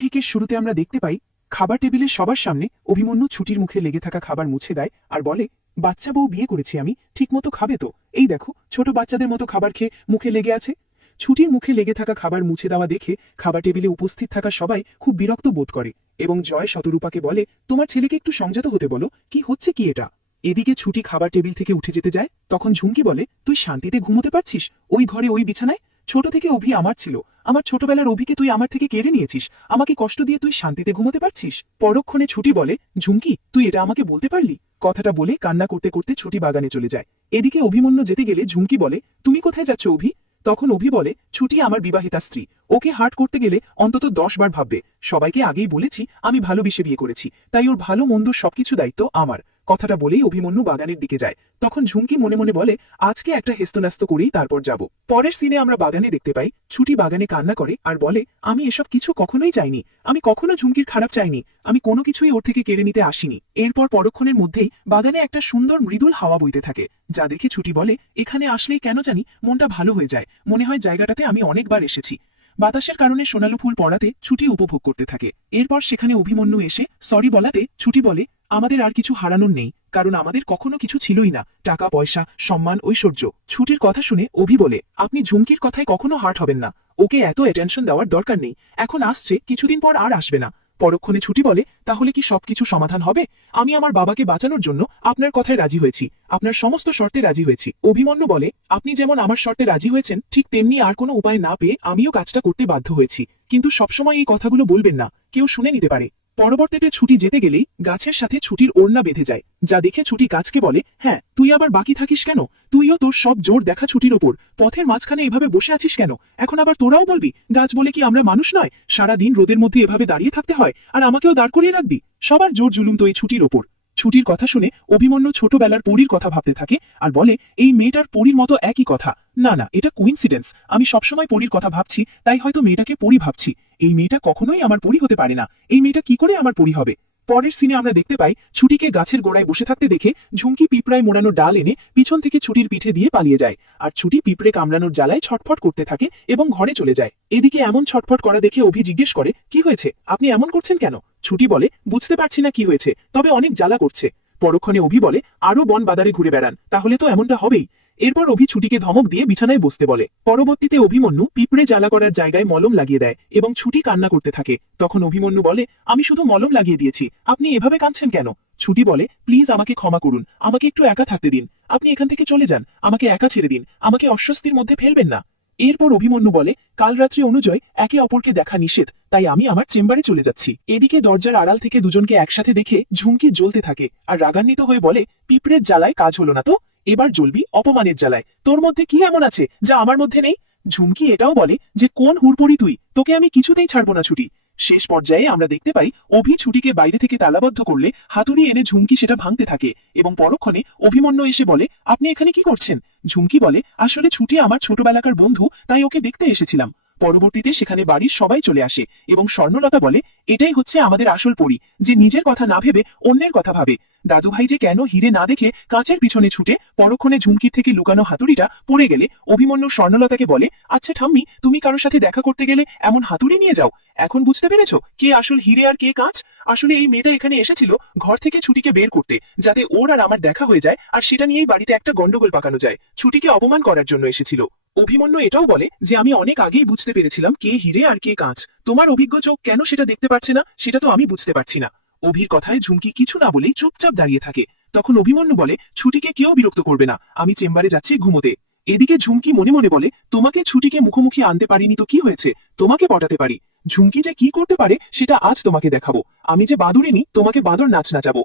ঠিক শুরুতে আমরা দেখতে পাই খাবার টেবিলের সবার সামনে অভিমন্যু ছুটির মুখে লেগে থাকা খাবার মুছে দেয় আর বলে, বাচ্চা বউ বিয়ে করেছি আমি, ঠিকমতো খাবে তো? এই দেখো, ছোট বাচ্চাদের মতো খাবার খেয়ে মুখে লেগে আছে। ছুটির মুখে লেগে থাকা খাবার মুছে দেওয়া দেখে খাবার টেবিলে উপস্থিত থাকা সবাই খুব বিরক্ত বোধ করে এবং জয় শতরূপাকে বলে, তোমার ছেলেকে একটু সংযত হতে বলো, কি হচ্ছে কি এটা? এদিকে ছুটি খাবার টেবিল থেকে উঠে যেতে যায়, তখন ঝুমকি বলে, তুই শান্তিতে ঘুমোতে পারছিস ওই ঘরে ওই বিছানায়? ছোট থেকে অভি আমার ছিল, আমার ছোটবেলার অভিকে তুই আমার থেকে কেড়ে নিয়েছিস, আমাকে কষ্ট দিয়ে তুই শান্তিতে ঘুমোতে পারছিস? পরক্ষণে ছুটি বলে, ঝুমকি তুই এটা আমাকে বলতে পারলি? কথাটা বলে কান্না করতে করতে ছুটি বাগানে চলে যায়। এদিকে অভিমন্যু যেতে গেলে ঝুমকি বলে, তুমি কোথায় যাচ্ছ অভি? তখন অভি বলে, ছুটি আমার বিবাহিতা স্ত্রী, ওকে হার্ট করতে গেলে অন্তত 10 বার ভাববে। সবাইকে আগেই বলেছি আমি ভালোবেসে বিয়ে করেছি, তাই ওর ভালো মন্দ সবকিছু দায়িত্ব আমার। কথাটা বলেই অভিমন্যু বাগানের দিকে যায়। তখন ঝুমকি মনে মনে বলে, আজকে একটা হেস্তনাস্ত করেই তারপর যাব। পরের সিনে আমরা বাগানে দেখতে পাই ছুটি বাগানে কান্না করে আর বলে, আমি এসব কিছু কখনোই চাইনি, আমি কখনো ঝুমকির খারাপ চাইনি, আমি কোনো কিছুই ওর থেকে কেড়ে নিতে আসিনি। এরপর পরক্ষণের মধ্যেই বাগানে একটা সুন্দর মৃদুল হাওয়া বইতে থাকে, যা দেখে ছুটি বলে, এখানে আসলেই কেন জানি মনটা ভালো হয়ে যায়, মনে হয় জায়গাটাতে আমি অনেকবার এসেছি। বাতাসের কারণে সোনালু ফুল পড়াতে ছুটি উপভোগ করতে থাকে। এরপর সেখানে অভিমন্যু এসে সরি বলাতে ছুটি বলে, আমাদের আর কিছু হারানোর নেই, কারণ আমাদের কখনো কিছু ছিলই না, টাকা পয়সা সম্মান ঐশ্বর্য। ছুটির কথা শুনে অভি বলে, আপনি ঝুমকির কথায় কখনো হার্ট হবেন না, ওকে এত অ্যাটেনশন দেওয়ার দরকার নেই, এখন আসছে কিছুদিন পর আর আসবে না। পরক্ষণে ছুটি বলে, তাহলে কি সবকিছু সমাধান হবে? আমি আমার বাবাকে বাঁচানোর জন্য আপনার কথায় রাজি হয়েছি, আপনার সমস্ত শর্তে রাজি হয়েছি। অভিমন্যু বলে, আপনি যেমন আমার শর্তে রাজি হয়েছেন ঠিক তেমনি আর কোনো উপায় না পেয়ে আমিও কাজটা করতে বাধ্য হয়েছি, কিন্তু সবসময় এই কথাগুলো বলবেন না, কেউ শুনে নিতে পারে। পরবর্তীতে ছুটি যেতে গেলেই গাছের সাথে ছুটির ওড়না বেঁধে যায়, যা দেখে ছুটি গাছকে বলে, হ্যাঁ তুই আবার বাকি থাকিস কেন? তুইও তোর সব জোর দেখা ছুটির ওপর, পথের মাঝখানে এভাবে বসে আছিস কেন? এখন আবার তোরাও বলবি গাছ বলে কি আমরা মানুষ নয়? সারাদিন রোদের মধ্যে এভাবে দাঁড়িয়ে থাকতে হয়, আর আমাকেও দাঁড় করিয়ে রাখবি? সবার জোর জুলুম তো এই ছুটির ওপর। ছুটির কথা শুনে অভিমন্যু ছোটবেলার পরীর কথা ভাবতে থাকে আর বলে, এই মেয়েটার পরীর মতো একই কথা, না না এটা কোইন্সিডেন্স, আমি সবসময় পরীর কথা ভাবছি তাই হয়তো মেয়েটাকে পরী ভাবছি, এই মেয়েটা কখনোই আমার পরী হতে পারে না, এই মেয়েটা কি করে আমার পরী হবে? পরের সিনে আমরা দেখতে পাই ছুটিকে গাছের গোড়ায় বসে থাকতে দেখে ঝুমকি পিঁপড়ায় মোড়ানো ডাল এনে পিছন থেকে ছুটির পিঠে দিয়ে পালিয়ে যায়, আর ছুটি পিঁপড়ে কামড়ানোর জ্বালায় ছটফট করতে থাকে এবং ঘরে চলে যায়। এদিকে এমন ছটফট করা দেখে অভি জিজ্ঞেস করে, কি হয়েছে, আপনি এমন করছেন কেন? ছুটি বলে, বুঝতে পারছি না কি হয়েছে, তবে অনেক জ্বালা করছে। পরক্ষণে অভি বলে, আরো বন বাদারে ঘুরে বেড়ান, তাহলে তো এমনটা হবেই। এরপর অভি ছুটিকে ধমক দিয়ে বিছানায় বসতে বলে। পরবর্তীতে অভিমন্যু পিঁপড়ে জ্বালা করার জায়গায় মলম লাগিয়ে দেয় এবং ছুটি কান্না করতে থাকে। তখন অভিমন্যু বলে, আমি শুধু মলম লাগিয়ে দিয়েছি, আপনি এভাবে কাঁদছেন কেন? ছুটি বলে, প্লিজ আমাকে ক্ষমা করুন, আমাকে একটু একা থাকতে দিন, আপনি এখান থেকে চলে যান, আমাকে একা ছেড়ে দিন, আমাকে অস্বস্তির মধ্যে ফেলবেন না। এরপর অভিমন্যু বলে, কাল রাত্রে অনুজয় একে অপরকে দেখা নিষেধ, তাই আমি আমার চেম্বারে চলে যাচ্ছি। এদিকে দরজার আড়াল থেকে দুজনকে একসাথে দেখে ঝুমকি জ্বলতে থাকে আর রাগান্বিত হয়ে বলে, পিঁপড়ের জ্বালায় কাজ হলো না তো, এবার জ্বলবি অপমানের জ্বালায়, তোর মধ্যে কি এমন আছে যা আমার মধ্যে নেই? ঝুমকি এটাও বলে যে, কোন হুড়পড়ি তুই, তোকে আমি কিছুতেই ছাড়বো না ছুটি। শেষ পর্যায়ে আমরা দেখতে পাই অভি ছুটিকে বাইরে থেকে তালাবদ্ধ করলে হাতুড়ি এনে ঝুমকি সেটা ভাঙতে থাকে এবং পরক্ষণে অভিমন্যু এসে বলে, আপনি এখানে কি করছেন? ঝুমকি বলে, আসলে ছুটি আমার ছোটবেলাকার বন্ধু, তাই ওকে দেখতে এসেছিলাম। পরবর্তীতে সেখানে বাড়ির সবাই চলে আসে এবং স্বর্ণলতা বলে, এটাই হচ্ছে আমাদের আসল পরী, যে নিজের কথা না ভেবে অন্যের কথা ভাবে। দাদুভাই যে কেন হিরে না দেখে কাঁচের পিছনে ছুটে পরক্ষণে ঝুমকির থেকে লুকানো হাতুড়িটা পড়ে গেলে অভিমন্যু স্বর্ণলতাকে বলে, আচ্ছা ঠাম্মি, তুমি কারোর সাথে দেখা করতে গেলে এমন হাতুড়ি নিয়ে যাও, এখন বুঝতে পেরেছো কে আসল হিরে আর কে কাঁচ? আসলে এই মেয়েটা এখানে এসেছিল ঘর থেকে ছুটিকে বের করতে, যাতে ওর আর আমার দেখা হয়ে যায় আর সেটা নিয়েই বাড়িতে একটা গন্ডগোল পাকানো যায়, ছুটিকে অপমান করার জন্য এসেছিল। অভিমন্যু এটাও বলে যে, আমি অনেক আগেই বুঝতে পেরেছিলাম কে হিরে আর কে কাঁচ, তোমার অভিজ্ঞ চোখ কেন সেটা দেখতে পাচ্ছে না সেটা তো আমি বুঝতে পারছি না। অভির কথায় ঝুমকি কিছু না বলেই চুপচাপ দাঁড়িয়ে থাকে। তখন অভিমন্যু বলে, ছুটিকে কেউ বিরক্ত করবে না, আমি চেম্বারে যাচ্ছি ঘুমোতে। এদিকে ঝুমকি মনে মনে বলে, তোমাকে ছুটিকে মুখোমুখি আনতে পারিনি তো কি হয়েছে, তোমাকে পটাতে পারি। ঝুমকি যে কি করতে পারে সেটা আজ তোমাকে দেখাবো, আমি যে বাদুড়িনি তোমাকে বাদর নাচ নাচাবো।